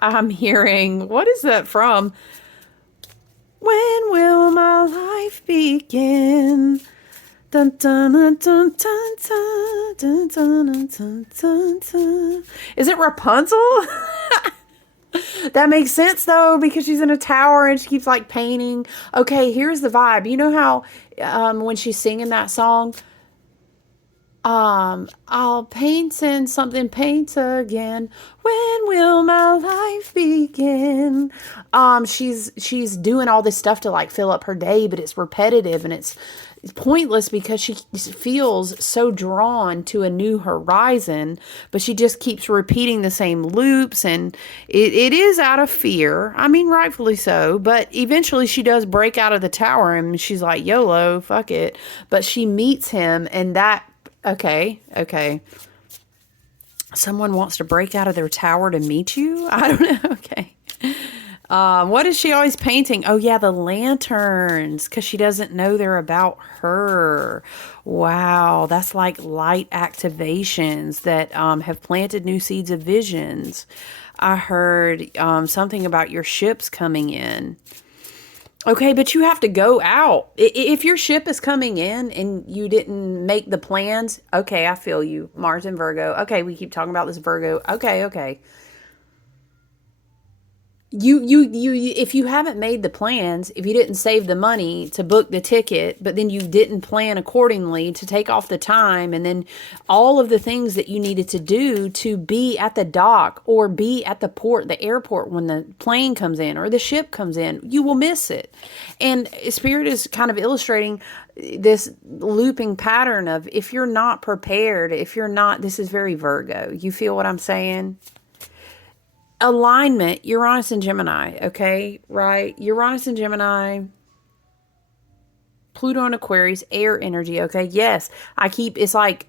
I'm hearing, what is that from? When will my life begin? Dun, dun, dun, dun, dun, dun, dun, dun, dun, dun, dun. Is it Rapunzel? That makes sense though, because she's in a tower and she keeps like painting. Okay, here's the vibe. You know how when she's singing that song, I'll paint and something paint again. When will my life begin? She's doing all this stuff to like fill up her day, but it's repetitive and it's pointless because she feels so drawn to a new horizon, but she just keeps repeating the same loops, and it is out of fear. I mean, rightfully so, but eventually she does break out of the tower and she's like, YOLO, fuck it. But she meets him, and that, okay. Someone wants to break out of their tower to meet you? I don't know. Okay. What is she always painting? Oh, yeah, the lanterns, because she doesn't know they're about her. Wow, that's like light activations that have planted new seeds of visions. I heard something about your ships coming in. Okay, but you have to go out. If your ship is coming in and you didn't make the plans, okay, I feel you. Mars and Virgo. Okay, we keep talking about this Virgo. Okay. You if you haven't made the plans, if you didn't save the money to book the ticket, but then you didn't plan accordingly to take off the time, and then all of the things that you needed to do to be at the dock or be at the port, the airport, when the plane comes in or the ship comes in, you will miss it. And Spirit is kind of illustrating this looping pattern of, if you're not prepared, if you're not, this is very Virgo. You feel what I'm saying? Alignment, Uranus and Gemini, okay, right? Uranus and Gemini, Pluto and Aquarius, air energy, okay? Yes, it's like,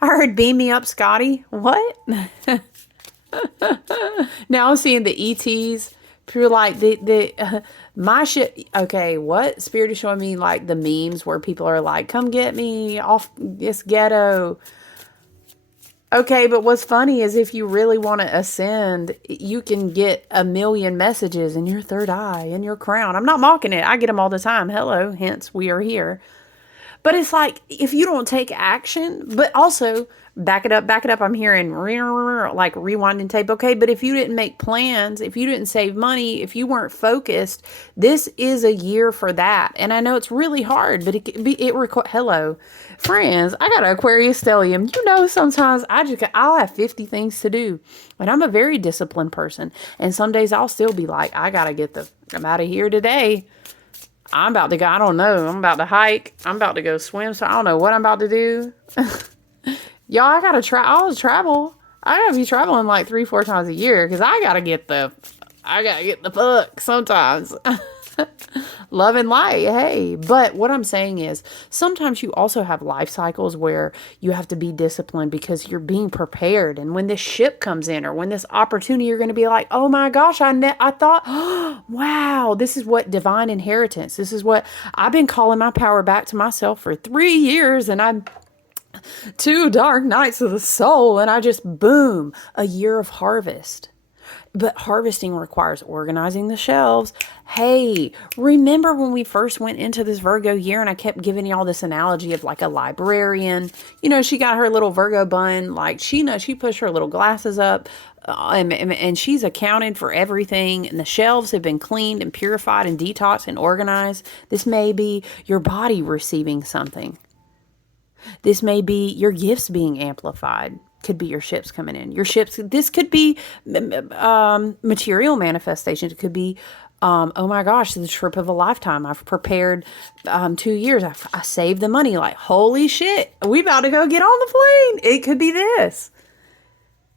I heard beam me up, Scotty. What? Now I'm seeing the ETs. People like, my shit, okay, what? Spirit is showing me like the memes where people are like, come get me off this ghetto. Okay, but what's funny is if you really want to ascend, you can get a million messages in your third eye, in your crown. I'm not mocking it. I get them all the time. Hello, hence we are here. But it's like, if you don't take action, but also back it up. I'm hearing like rewinding tape. Okay, but if you didn't make plans, if you didn't save money, if you weren't focused, this is a year for that. And I know it's really hard, but hello, friends, I got an Aquarius stellium. You know, sometimes I'll have 50 things to do, and I'm a very disciplined person. And some days I'll still be like, I'm out of here today. I'm about to go, I don't know. I'm about to hike. I'm about to go swim. So I don't know what I'm about to do. Y'all, I'll travel. I gotta be traveling like 3-4 times a year, because I gotta get the fuck sometimes. Love and light, hey. But what I'm saying is, sometimes you also have life cycles where you have to be disciplined because you're being prepared. And when this ship comes in, or when this opportunity, you're going to be like, oh my gosh, I thought, oh, wow, this is what divine inheritance. This is what I've been calling my power back to myself for 3 years, and I'm 2 dark nights of the soul, and I just, boom, a year of harvest. But harvesting requires organizing the shelves. Hey, remember when we first went into this Virgo year, and I kept giving y'all this analogy of like a librarian? You know, she got her little Virgo bun, like she pushed her little glasses up. and she's accounted for everything, and the shelves have been cleaned and purified and detoxed and organized. This may be your body receiving something. This may be your gifts being amplified. Could be your ships coming in. Your ships, this could be material manifestations. It could be, oh my gosh, the trip of a lifetime. I've prepared 2 years. I saved the money. Like, holy shit, we about to go get on the plane. It could be this.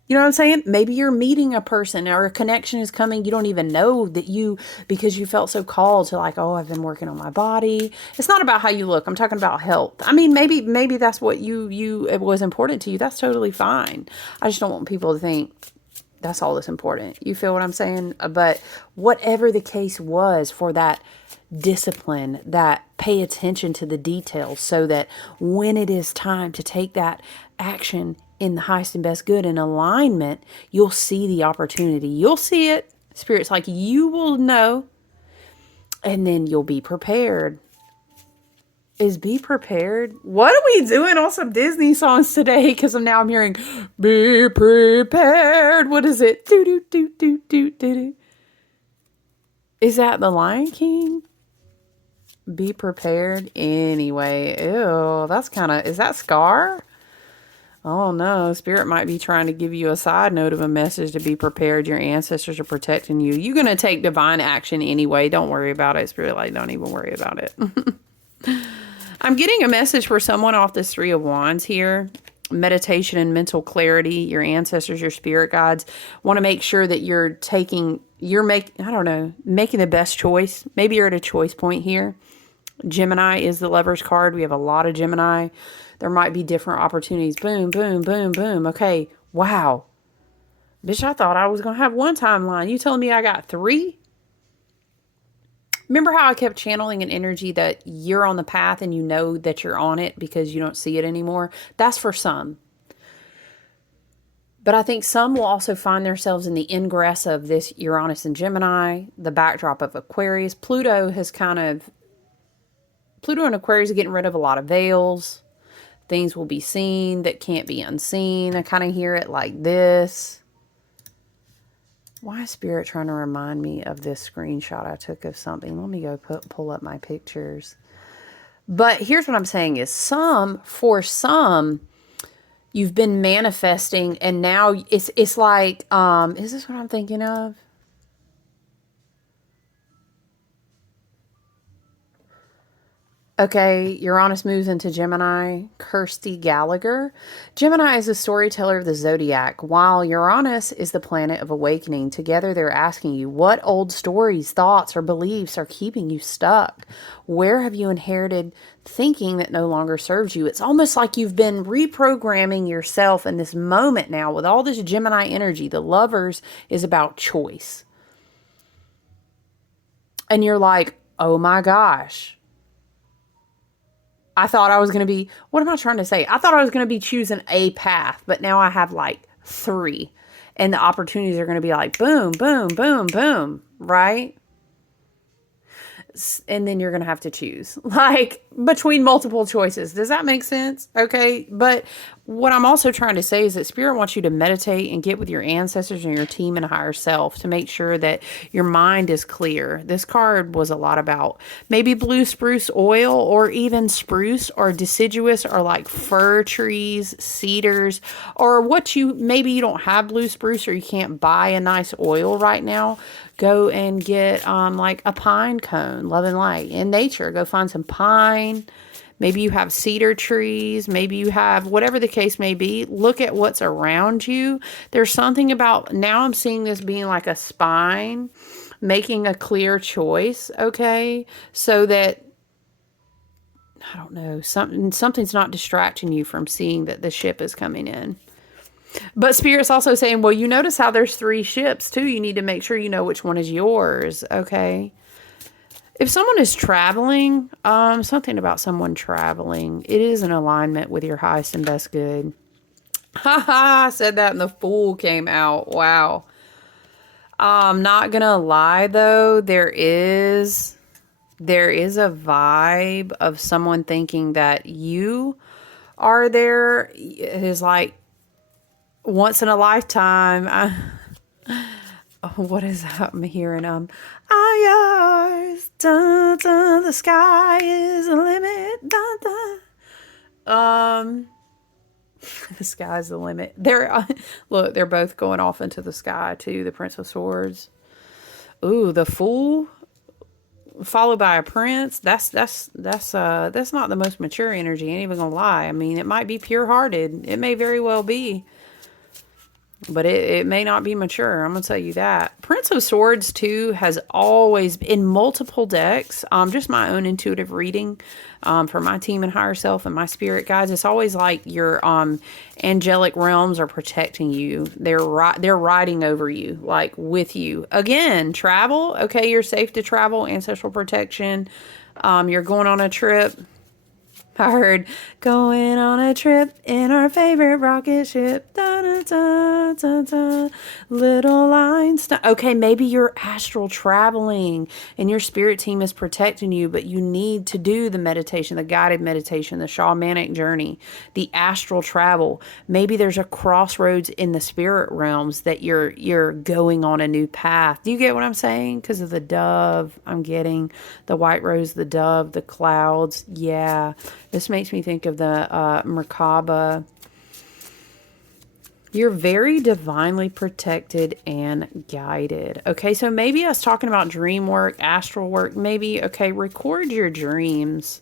You know what I'm saying? Maybe you're meeting a person or a connection is coming. You don't even know that because you felt so called to like, oh, I've been working on my body. It's not about how you look. I'm talking about health. I mean, maybe that's what it was important to you. That's totally fine. I just don't want people to think that's all that's important. You feel what I'm saying? But whatever the case was for that discipline, that pay attention to the details so that when it is time to take that action in the highest and best good in alignment, you'll see the opportunity. You'll see it. Spirit's like, you will know, and then you'll be prepared. Is be prepared? What are we doing on some Disney songs today? Because now I'm hearing, be prepared. What is it? Do, do, do, do, do, do, do. Is that the Lion King? Be prepared. Anyway, ew, that's kind of, is that Scar? Oh no, Spirit might be trying to give you a side note of a message to be prepared. Your ancestors are protecting you. You're going to take divine action anyway. Don't worry about it. Spirit, like, don't even worry about it. I'm getting a message for someone off this 3 of Wands here. Meditation and mental clarity. Your ancestors, your spirit guides want to make sure that making the best choice. Maybe you're at a choice point here. Gemini is the Lover's card. We have a lot of Gemini. There might be different opportunities. Boom, boom, boom, boom. Okay. Wow. Bitch, I thought I was going to have one timeline. You telling me I got 3? Remember how I kept channeling an energy that you're on the path and you know that you're on it because you don't see it anymore? That's for some. But I think some will also find themselves in the ingress of this Uranus and Gemini, the backdrop of Aquarius. Pluto and Aquarius are getting rid of a lot of veils. Things will be seen that can't be unseen. I kind of hear it like this. Why is Spirit trying to remind me of this screenshot I took of something? Let me go pull up my pictures. But here's what I'm saying is for some, you've been manifesting and now it's like, is this what I'm thinking of? Okay, Uranus moves into Gemini. Kirsty Gallagher. Gemini is the storyteller of the zodiac, while Uranus is the planet of awakening. Together, they're asking you, what old stories, thoughts, or beliefs are keeping you stuck? Where have you inherited thinking that no longer serves you? It's almost like you've been reprogramming yourself in this moment now with all this Gemini energy. The Lovers is about choice. And you're like, oh my gosh. I thought I was going to be, what am I trying to say? I thought I was going to be choosing a path, but now I have like 3. And the opportunities are going to be like boom, boom, boom, boom, right? And then you're going to have to choose like between multiple choices. Does that make sense? Okay. But what I'm also trying to say is that Spirit wants you to meditate and get with your ancestors and your team and higher self to make sure that your mind is clear. This card was a lot about maybe blue spruce oil or even spruce or deciduous or like fir trees, cedars, or maybe you don't have blue spruce or you can't buy a nice oil right now. Go and get like a pine cone, love and light in nature. Go find some pine. Maybe you have cedar trees. Maybe you have whatever the case may be. Look at what's around you. There's something about, now I'm seeing this being like a spine, making a clear choice, okay? So that, I don't know, something's not distracting you from seeing that the ship is coming in. But Spirit's also saying, well, you notice how there's 3 ships too. You need to make sure you know which one is yours, okay? If someone is traveling, something about someone traveling, it is in alignment with your highest and best good. Haha, I said that and the Fool came out. Wow. I'm not gonna lie though, there is a vibe of someone thinking that you are there. It is like once in a lifetime. what is that? I'm hearing, I'm yours. Dun, dun, the sky is the limit. Dun, dun. The sky's the limit. Look, they're both going off into the sky too. The Prince of Swords. Ooh, the Fool, followed by a Prince. That's not the most mature energy. Ain't even gonna lie. I mean, it might be pure hearted. It may very well be. But it may not be mature. I'm going to tell you that. Prince of Swords, too, has always, in multiple decks, just my own intuitive reading for my team and higher self and my spirit guides, it's always like your angelic realms are protecting you. They're riding over you, like with you. Again, travel. Okay, you're safe to travel. Ancestral protection. You're going on a trip. I heard going on a trip in our favorite rocket ship. Da, da, da, da, da. Little lines. Okay, maybe you're astral traveling and your spirit team is protecting you, but you need to do the meditation, the guided meditation, the shamanic journey, the astral travel. Maybe there's a crossroads in the spirit realms that you're going on a new path. Do you get what I'm saying? Because of the dove, I'm getting the white rose, the dove, the clouds. Yeah. This makes me think of the Merkaba. You're very divinely protected and guided. Okay, so maybe us talking about dream work, astral work, maybe, okay, record your dreams.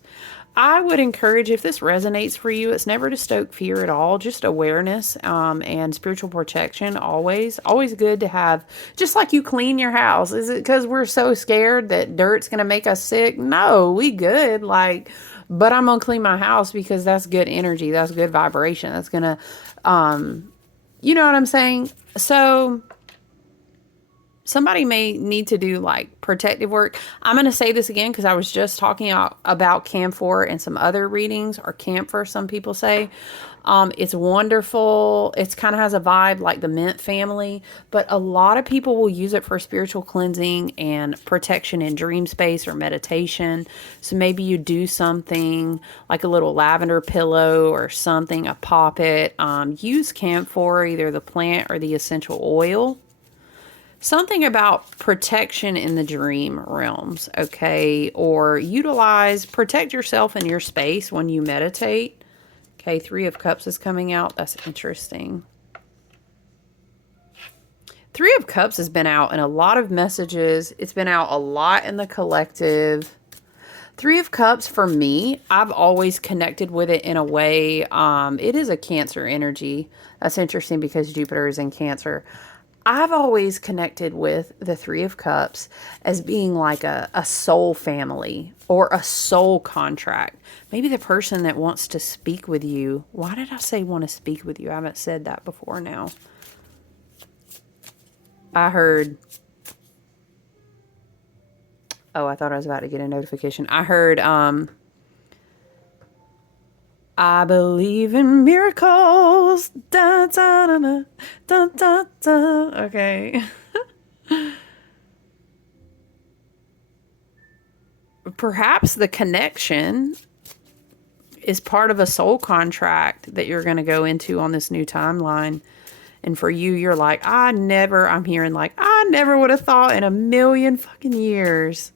I would encourage, if this resonates for you, it's never to stoke fear at all, just awareness and spiritual protection. Always good to have, just like you clean your house. Is it because we're so scared that dirt's going to make us sick? No, we good. But I'm going to clean my house because that's good energy. That's good vibration. That's going to, you know what I'm saying? So somebody may need to do like protective work. I'm going to say this again because I was just talking about camphor and some other readings, or camphor, some people say. It's wonderful. It's kind of has a vibe like the mint family, but a lot of people will use it for spiritual cleansing and protection in dream space or meditation. So maybe you do something like a little lavender pillow or something, a poppet. Use camphor, either the plant or the essential oil. Something about protection in the dream realms, okay? Or protect yourself in your space when you meditate. Okay, Three of Cups is coming out. That's interesting. Three of Cups has been out in a lot of messages. It's been out a lot in the collective. Three of Cups, for me, I've always connected with it in a way. It is a Cancer energy. That's interesting because Jupiter is in Cancer. I've always connected with the Three of Cups as being like a soul family or a soul contract. Maybe the person that wants to speak with you. Why did I say want to speak with you? I haven't said that before now. I heard... Oh, I thought I was about to get a notification. I heard, I believe in miracles. Da, da, da, da, da, da, da. Okay. Perhaps the connection is part of a soul contract that you're going to go into on this new timeline. And for you, you're like, I'm hearing like, I never would have thought in a million fucking years.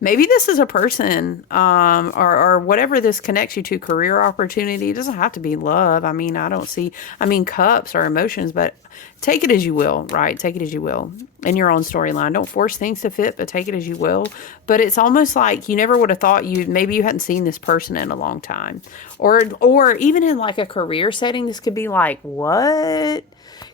Maybe this is a person, or whatever this connects you to, career opportunity. It doesn't have to be love. I mean, cups are emotions, but take it as you will, right? Take it as you will in your own storyline. Don't force things to fit, but take it as you will. But it's almost like you never would have thought maybe you hadn't seen this person in a long time. Or even in like a career setting, this could be like, what?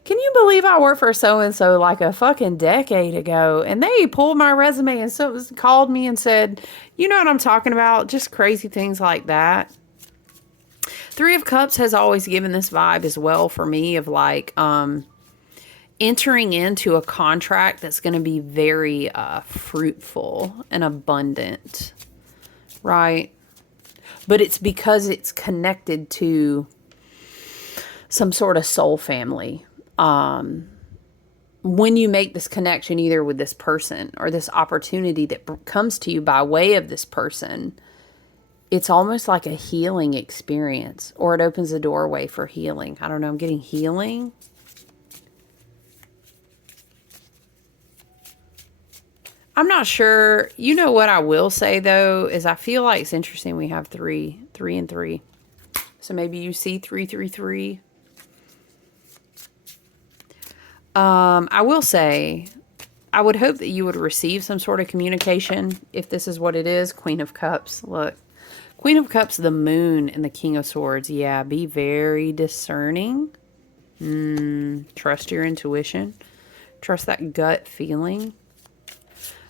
Can you believe I worked for so-and-so like a fucking decade ago? And they pulled my resume and called me and said, you know what I'm talking about? Just crazy things like that. Three of Cups has always given this vibe as well for me of like entering into a contract that's going to be very fruitful and abundant, right? But it's because it's connected to some sort of soul family. When you make this connection either with this person or this opportunity that comes to you by way of this person, it's almost like a healing experience, or it opens a doorway for healing. I don't know. I'm getting healing. I'm not sure. You know what I will say, though, is I feel like it's interesting we have 3 and 3. So maybe you see 3, 3, 3. I will say, I would hope that you would receive some sort of communication if this is what it is. Queen of Cups. Look. Queen of Cups, the Moon, and the King of Swords. Yeah, be very discerning. Trust your intuition. Trust that gut feeling.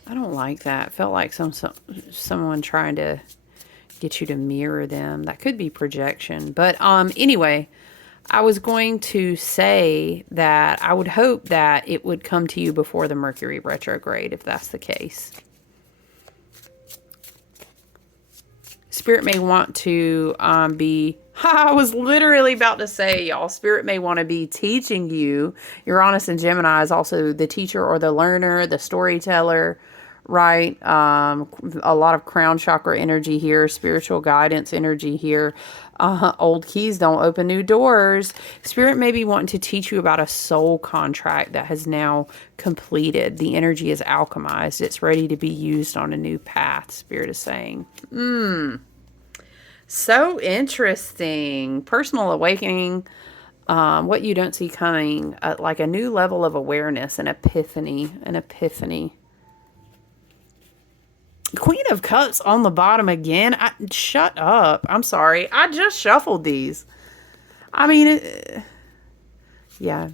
I don't like that. Felt like someone trying to get you to mirror them. That could be projection. But anyway, I was going to say that I would hope that it would come to you before the Mercury retrograde, if that's the case. Spirit may want to be... I was literally about to say, y'all, Spirit may want to be teaching you. Uranus and Gemini is also the teacher or the learner, the storyteller, right? A lot of crown chakra energy here, spiritual guidance energy here. Old keys don't open new doors. Spirit may be wanting to teach you about a soul contract that has now completed. The energy is alchemized. It's ready to be used on a new path, Spirit is saying. So interesting. Personal awakening. What you don't see coming. Like a new level of awareness, an epiphany. An epiphany. Queen of Cups on the bottom again. Shut up. I'm sorry. I just shuffled these. I mean, yeah.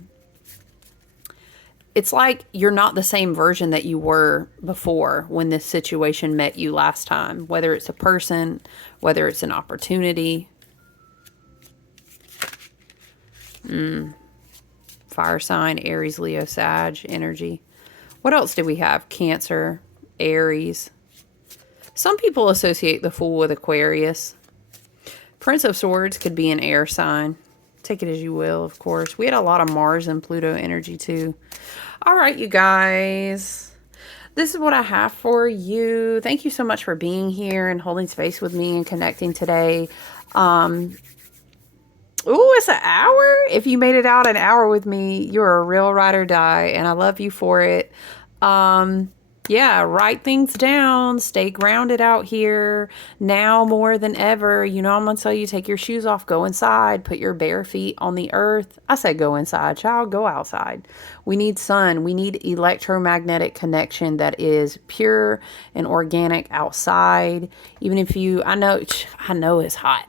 It's like you're not the same version that you were before when this situation met you last time. Whether it's a person, whether it's an opportunity. Fire sign, Aries, Leo, Sag energy. What else do we have? Cancer, Aries. Some people associate the Fool with Aquarius. Prince of Swords could be an air sign. Take it as you will, of course. We had a lot of Mars and Pluto energy, too. All right, you guys. This is what I have for you. Thank you so much for being here and holding space with me and connecting today. Ooh, it's an hour. If you made it out an hour with me, you're a real ride or die, and I love you for it. Yeah, write things down. Stay grounded out here. Now more than ever. You know, I'm going to tell you, take your shoes off. Go inside. Put your bare feet on the earth. I say go inside, child. Go outside. We need sun. We need electromagnetic connection that is pure and organic outside. Even if you, I know it's hot.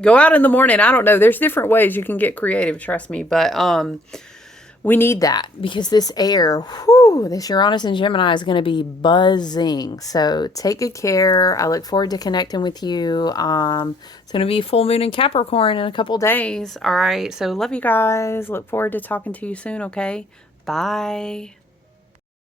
Go out in the morning. I don't know. There's different ways you can get creative. Trust me. But, we need that because this air, this Uranus and Gemini is going to be buzzing. So take good care. I look forward to connecting with you. It's going to be full moon in Capricorn in a couple days. All right. So love you guys. Look forward to talking to you soon. Okay. Bye.